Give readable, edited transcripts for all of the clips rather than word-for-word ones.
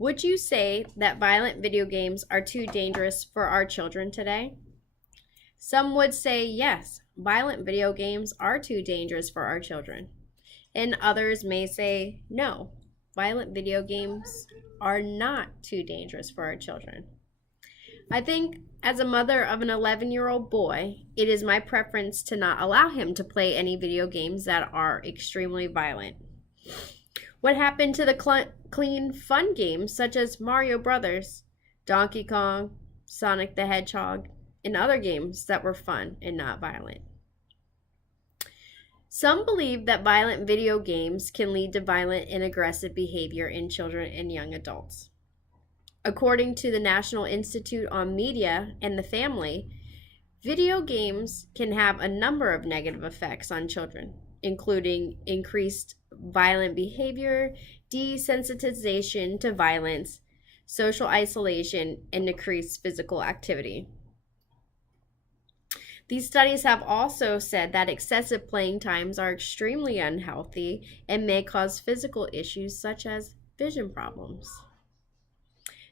Would you say that violent video games are too dangerous for our children today? Some would say yes, violent video games are too dangerous for our children. And others may say no, violent video games are not too dangerous for our children. I think as a mother of an 11-year-old boy, it is my preference to not allow him to play any video games that are extremely violent. What happened to the clean, fun games such as Mario Brothers, Donkey Kong, Sonic the Hedgehog, and other games that were fun and not violent? Some believe that violent video games can lead to violent and aggressive behavior in children and young adults. According to the National Institute on Media and the Family, video games can have a number of negative effects on children, including increased violent behavior, desensitization to violence, social isolation, and decreased physical activity. These studies have also said that excessive playing times are extremely unhealthy and may cause physical issues such as vision problems.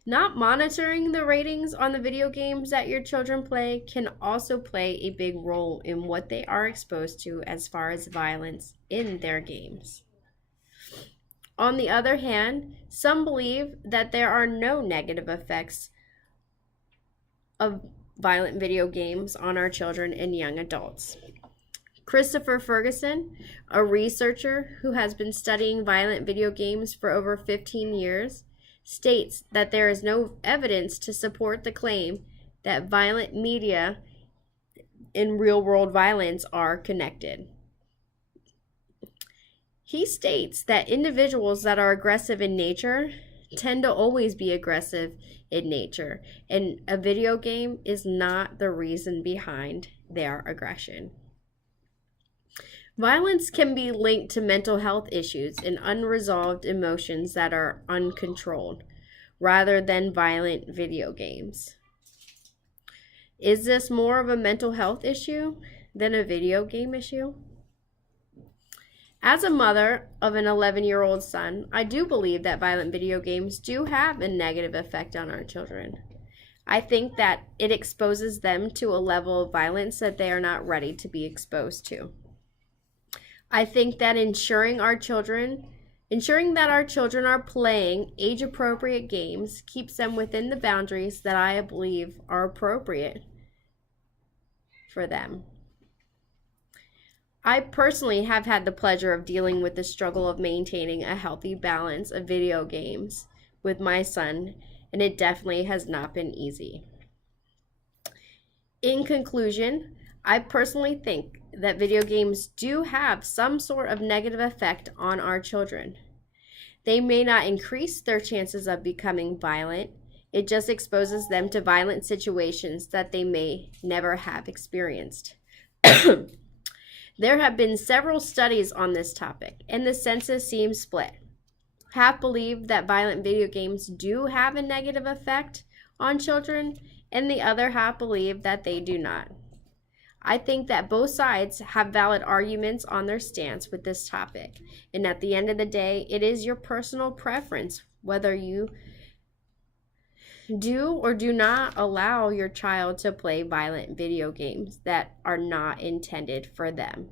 Not monitoring the ratings on the video games that your children play can also play a big role in what they are exposed to as far as violence in their games. On the other hand, some believe that there are no negative effects of violent video games on our children and young adults. Christopher Ferguson, a researcher who has been studying violent video games for over 15 years, states that there is no evidence to support the claim that violent media and real-world violence are connected. He states that individuals that are aggressive in nature tend to always be aggressive in nature, and a video game is not the reason behind their aggression. Violence can be linked to mental health issues and unresolved emotions that are uncontrolled, rather than violent video games. Is this more of a mental health issue than a video game issue? As a mother of an 11-year-old son, I do believe that violent video games do have a negative effect on our children. I think that it exposes them to a level of violence that they are not ready to be exposed to. I think that ensuring that our children are playing age-appropriate games keeps them within the boundaries that I believe are appropriate for them. I personally have had the pleasure of dealing with the struggle of maintaining a healthy balance of video games with my son, and it definitely has not been easy. In conclusion, I personally think that video games do have some sort of negative effect on our children. They may not increase their chances of becoming violent. It just exposes them to violent situations that they may never have experienced. There have been several studies on this topic, and the census seems split. Half believe that violent video games do have a negative effect on children, and the other half believe that they do not. I think that both sides have valid arguments on their stance with this topic, and at the end of the day, it is your personal preference whether you do or do not allow your child to play violent video games that are not intended for them.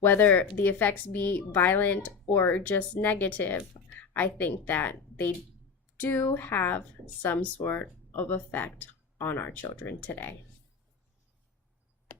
Whether the effects be violent or just negative, I think that they do have some sort of effect on our children today.